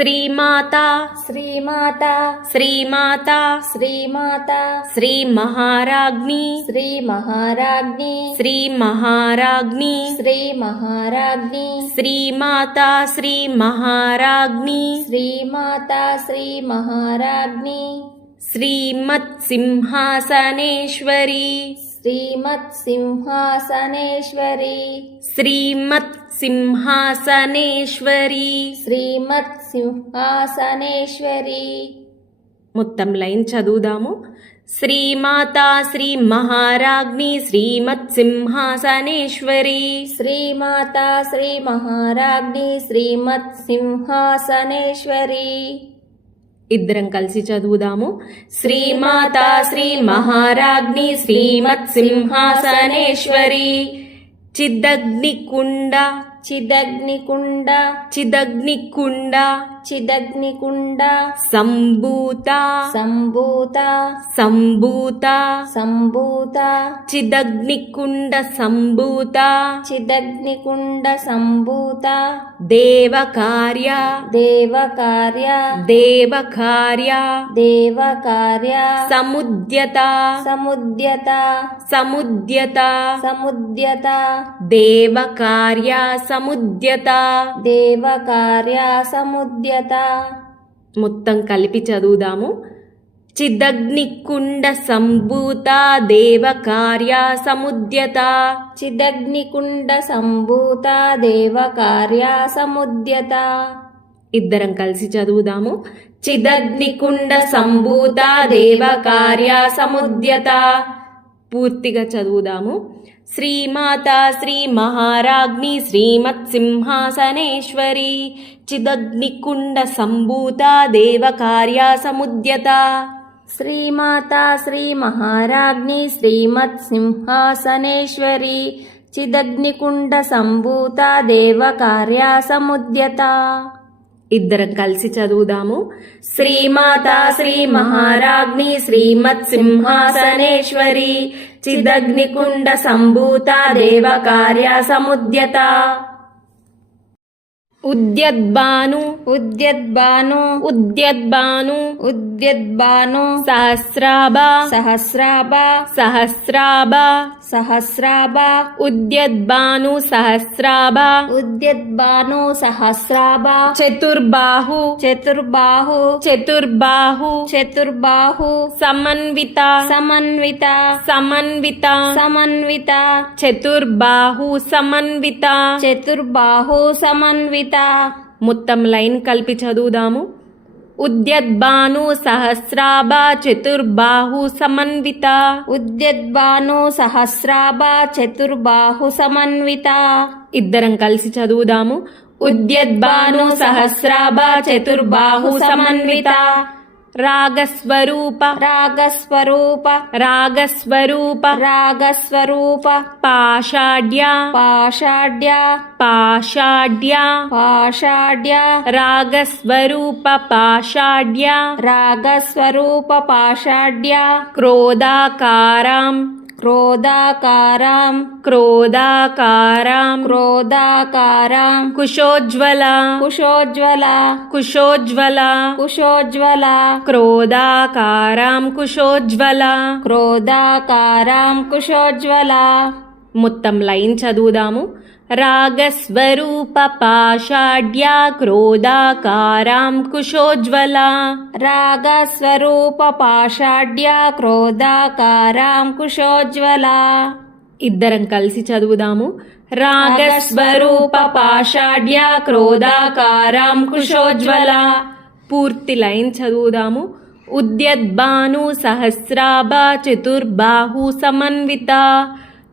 శ్రీమాతా శ్రీమాతా శ్రీమాతా శ్రీమాతా శ్రీ మహారాజ్ఞి శ్రీ మహారాజ్ఞి శ్రీ మహారాజ్ఞి శ్రీ మహారాజ్ఞి శ్రీమాతా శ్రీ మహారాజ్ఞి శ్రీమాతా శ్రీ మహారాజ్ఞి శ్రీమత్ సింహాసనేశ్వరి శ్రీమత్ సింహాసనేశ్వరి శ్రీమత్ సింహాసనేశ్వరి శ్రీమత్ సింహాసనేశ్వరి. మొత్తం లైన్ చదువుదాము. శ్రీమాతా శ్రీ మహారాజ్ఞి శ్రీమత్ సింహాసనేశ్వరి శ్రీమాతా శ్రీ మహారాజ్ఞి శ్రీమత్ సింహాసనేశ్వరి. ఇద్దరం కలిసి చదువుదాము. శ్రీమాతా శ్రీ మహారాజ్ఞి శ్రీమత్ సింహాసనేశ్వరి చిదగ్నికుండ చిదగ్నికుండ చిదగ్నికుండ చిదగ్నికుండ సంభూత సంభూత సంభూత సంభూత చిదగ్నికుండ సంభూత చిదగ్నికుండ సంభూత దేవకార్య దేవకార్య దేవకార్య దేవకార్య సముద్యత సముద్యత సముద్యత సముద్యత దేవకార్య సముద్యత దేవకార్య సముద్యత. మొత్తం కలిపి చదువుదాము. చిదగ్నికుండ సంభూత దేవకార్య సముద్యత చిదగ్నికుండ సంభూత దేవకార్య సముద్యత. ఇద్దరం కలిసి చదువుదాము. చిదగ్నికుండ సంభూత దేవకార్య సముద్యత. పూర్తిగా చదువుదాము. శ్రీమాతా శ్రీ మహారాజ్ఞి శ్రీమత్ సింహాసనేశ్వరి చిదగ్నికుండ సంభూత దేవకార్య సముద్యత. శ్రీమాతా శ్రీ మహారాజ్ఞి శ్రీమత్ సింహాసనేశ్వరి చిదగ్నికుండ సంభూత దేవకార్య సముద్యత. ఇద్దరం కలిసి చదువుదాము. శ్రీమాతా శ్రీ మహారాజ్ఞి శ్రీమత్ సింహాసనేశ్వరి చిదగ్నికుండ సంభూత దేవకార్య సముద్యత. ఉద్యద్భాను ఉద్యద్భాను ఉద్యద్భాను ఉద్యద్భాను సహస్రాభ సహస్రాభ సహస్రాభ సహస్రాభ ఉద్యద్భాను సహస్రాభ ఉద్యద్భాను సహస్రాభ చతుర్బాహు చతుర్బాహు చతుర్బాహు చతుర్బాహు సమన్విత సమన్విత సమన్విత సమన్విత చతుర్బాహు సమన్విత చతుర్బాహు సమన్విత. మొత్తం లైన్ కలిపి చదువుదాము. ఉద్యద్భాను సహస్రాభ చతుర్బాహు సమన్విత ఉద్యద్భాను సహస్రాభ చతుర్బాహు సమన్విత. ఇద్దరం కలిసి చదువుదాము. ఉద్యద్భాను సహస్రాభ చతుర్బాహు సమన్విత. రాగస్వరూప రాగస్వరూప రాగస్వరూప రాగస్వరూప పాషాఢ్య పాషాఢ్య పాషాఢ్య పాషాఢ్య రాగస్వరూప పాషాఢ్య రాగస్వరూప పాషాఢ్య క్రోధాకారాం క్రోధాకారాం క్రోధాకారాం క్రోధాకారాం కుశోజ్వల కుశోజ్వల కుశోజ్వల కుశోజ్వల క్రోధాకారాం కుశోజ్వల క్రోధాకారాం కుశోజ్వల. మొత్తం లైన్ చదువుదాము. రాగస్వరూప పాషాఢ్య క్రోధాకారాం కుశోజ్వల రాగస్వరూప పాషాఢ్య క్రోధాకారాం కుశోజ్వల. ఇద్దరం కలిసి చదువుదాము. రాగస్వరూప పాషాఢ్య క్రోధాకారాం కుశోజ్వల. పూర్తి లైన్ చదువుదాము. ఉద్యద్భాను సహస్రాభ చతుర్బాహు సమన్విత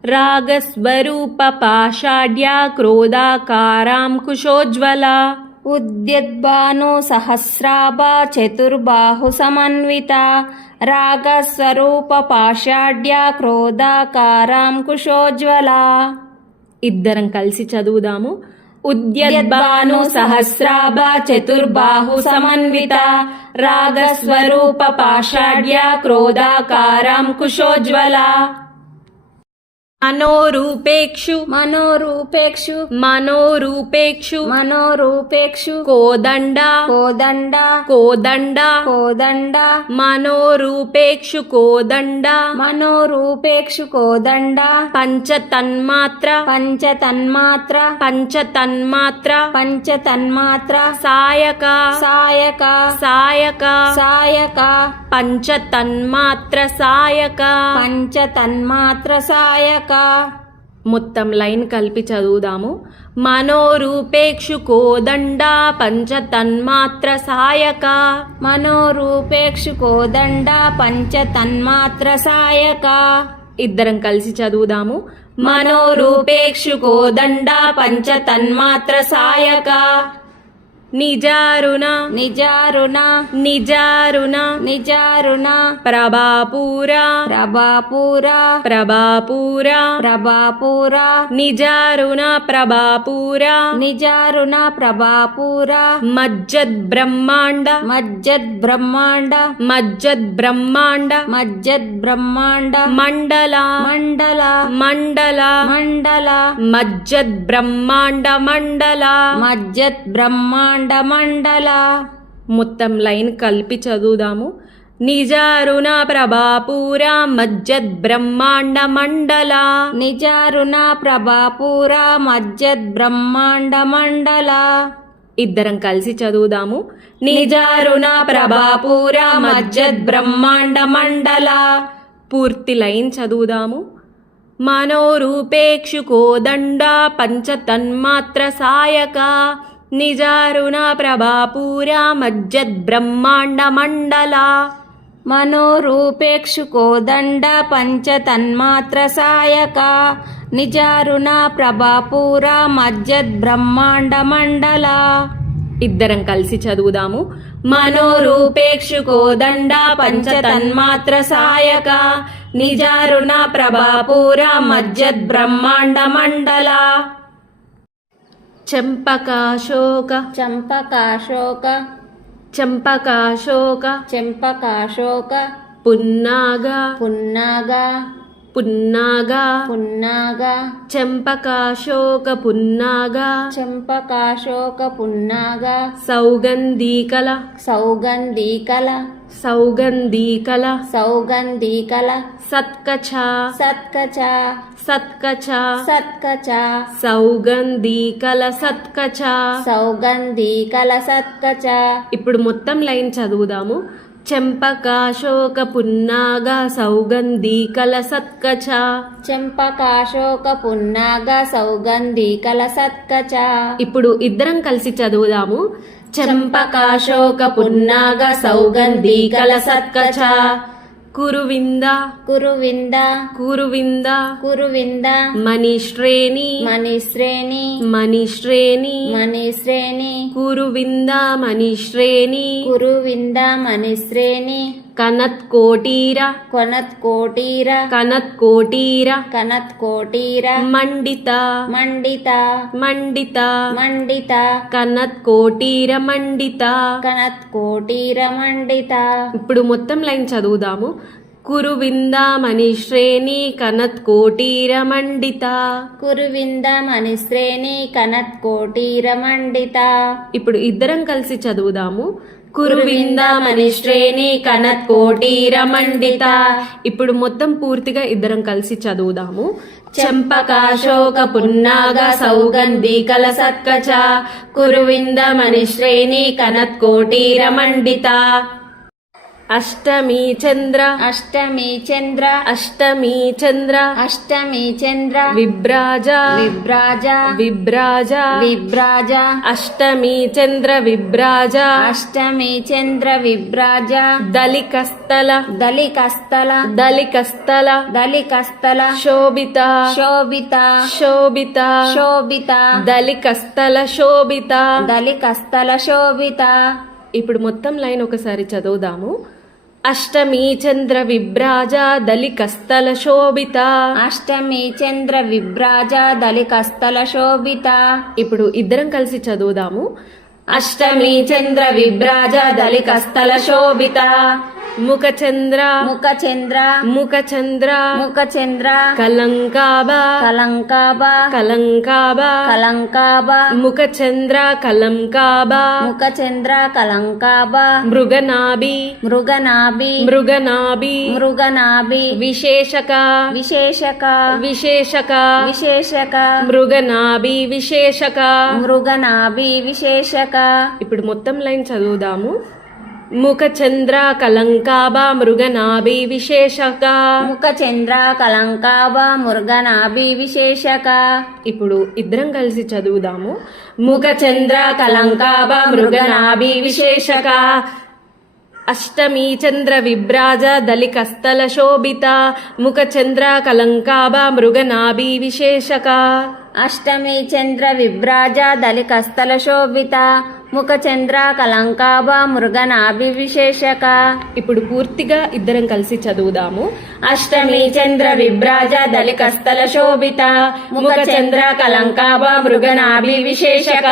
రాగస్వరూప పాషాఢ్య క్రోధాకారాం కుశోజ్వల. ఉద్యద్భాను సహస్రాభ చతుర్బాహు సమన్విత రాగస్వరూప పాషాఢ్య క్రోధాకారాం కుశోజ్వల. ఇద్దరం కలిసి చదువుదాము. ఉద్యద్భాను సహస్రాభ చతుర్బాహు సమన్విత రాగస్వరూప పాషాఢ్య క్రోధాకారాం కుశోజ్వల. మనోరూపేక్షు మనోరూపేక్షు మనోరూపేక్షు మనోరూపేక్షు కోదండ కోదండ కోదండ కోదండ మనోరూపేక్షు కోదండ మనోరూపేక్షు కోదండ పంచతన్మాత్ర పంచతన్మాత్ర పంచతన్మాత్ర పంచతన్మాత్ర సాయక సాయక సాయక సాయక పంచతన్మాత్ర సాయక పంచతన్మాత్ర సాయక. మొత్తం లైన్ కలిపి చదువుదాము. మనోరూపేక్షు కోదండ పంచతన్మాత్ర సాయక మనోరూపేక్షు కోదండ పంచతన్మాత్ర సాయక. ఇద్దరం కలిసి చదువుదాము. మనోరూపేక్షు కోదండ పంచతన్మాత్ర సాయక నిజారుణ నిజారుణ నిజారుణ నిజారుణ ప్రభాపూర ప్రభాపూర ప్రభాపూర ప్రభాపూర నిజారుణ ప్రభాపూర నిజారుణ ప్రభాపూర మజ్జద్ బ్రహ్మాండ మజ్జద్ బ్రహ్మాండ మజ్జద్ బ్రహ్మాండ మజ్జద్ బ్రహ్మాండ మండల మండల మండల మండల మజ్జద్ బ్రహ్మాండ మండల మజ్జద్ బ్రహ్మాండ మండల. మొత్తం లైన్ కలిపి చదువుదాము. నిజారుణ ప్రభాపూర మజ్జద్ బ్రహ్మాండ మండల నిజారుణ ప్రభాపూర మజ్జద్ బ్రహ్మాండ మండల. ఇద్దరం కలిసి చదువుదాము. నిజారుణ ప్రభాపూర మజ్జద్ బ్రహ్మాండ మండల. పూర్తి లైన్ చదువుదాము. మనోరూపేక్షు కోదండ పంచతన్మాత్ర సాయక నిజారుణ ప్రభాపూర మజ్జద్ బ్రహ్మాండ మండల మనోరూపేక్షు కోదండ పంచతన్మాత్ర సాయక నిజారుణ ప్రభాపూర మజ్జద్ బ్రహ్మాండ మండల. ఇద్దరం కలిసి చదువుదాము. మనోరూపేక్షు కోదండ పంచతన్మాత్ర సాయక నిజారుణ ప్రభాపూర మజ్జద్ బ్రహ్మాండ మండల. చంపకాశోక చంపకాశోక చంపకాశోక చంపకాశోక పున్నాగ పున్నాగ పున్నాగ పున్నాగ చంపకాశోక పున్నాగ చంపకాశోక పున్నాగ సౌగంధీకల సౌగంధీకల సౌగంధీకల సౌగంధీకల సత్కచ సత్కచ సత్కచ సత్కచ సౌగంధీకల సత్కచ సౌగంధీకల సత్కచ. ఇప్పుడు మొత్తం లైన్ చదువుదాము. చంపకాశోక పున్నాగ సౌగంధీకల సత్కచ చంపకాశోక పున్నాగ సౌగంధీకల సత్కచ. ఇప్పుడు ఇద్దరం కలిసి చదువుదాము. చంపకాశోక పున్నాగ సౌగంధీకల సత్కచ కురువింద కురువింద కురువింద కురువింద మణిశ్రేణి మణిశ్రేణి మణిశ్రేణి మణిశ్రేణి కురువింద మణిశ్రేణి కురువింద మణిశ్రేణి కనత్ కోటీర కొనత్ కోటీర కనత్ కోటీర కనత్ కోటీర మండిత మండిత మండిత మండిత కనత్ కోటీర మండిత కనత్ కోటీర మండిత. ఇప్పుడు మొత్తం లైన్ చదువుదాము. కురువింద మణిశ్రేణి కనత్ కోటీర మండిత కురువింద మణిశ్రేణి కనత్ కోటీర మండిత. ఇప్పుడు ఇద్దరం కలిసి చదువుదాము. కురువింద మణిశ్రేణి కనత్ కోటీర మండిత. ఇప్పుడు మొత్తం పూర్తిగా ఇద్దరం కలిసి చదువుదాము. చంపకాశోక పున్నాగ సౌగంధీకల సత్కచ కురువింద మణిశ్రేణి కనత్ కోటీర మండిత. అష్టమి చంద్ర అష్టమి చంద్ర అష్టమి చంద్ర అష్టమి చంద్ర విభ్రాజ విభ్రాజ విభ్రాజ విభ్రాజ అష్టమి చంద్ర విభ్రాజ అష్టమి చంద్ర విభ్రాజ దలికస్తల దలికస్తల దలికస్తల దలికస్తల శోభిత శోభిత శోభిత శోభిత దలికస్తల శోభిత దలికస్తల శోభిత. ఇప్పుడు మొత్తం లైన్ ఒకసారి చదువుదాము. అష్టమి చంద్ర విభ్రాజ దలికస్తల శోభిత అష్టమి చంద్ర విభ్రాజ దలికస్తల శోభిత. ఇప్పుడు ఇద్దరం కలిసి చదువుదాము. అష్టమి చంద్ర విభ్రాజ దలికస్తల శోభిత ముఖచంద్ర ముఖచంద్ర ముఖచంద్ర ముఖచంద్ర కలంకాబ కలంకాబ కలంకాబ కలంకాబ ముఖచంద్ర కలంకాబ ముఖచంద్ర కలంకాబ మృగనాభి మృగనాభి మృగనాభి మృగనాభి విశేషక విశేషక విశేషక విశేషక మృగనాభి విశేషక మృగనాభి విశేషక. ఇప్పుడు మొత్తం లైన్ చదువుదాము. ముఖచంద్ర కలంకాబ మృగనాభి విశేషక. ముఖచంద్ర కలంకాబ మృగనాభి విశేషక. ఇప్పుడు ఇద్దరం కలిసి చదువుదాము. ముఖచంద్ర కలంకాబ మృగనాభి విశేషక. అష్టమి చంద్ర విభ్రాజ దళికస్థల శోభిత ముఖచంద్ర కలంకాబ మృగనాభి విశేషక. అష్టమి చంద్ర విభ్రాజ దళికస్థల శోభిత ముఖచంద్ర కలంకాబ మృగనాభి విశేషక. ఇప్పుడు పూర్తిగా ఇద్దరం కలిసి చదువుదాము. అష్టమి చంద్ర విభ్రాజ దళికస్థల శోభిత ముఖచంద్ర కలంకాబ మృగనాభి విశేషక.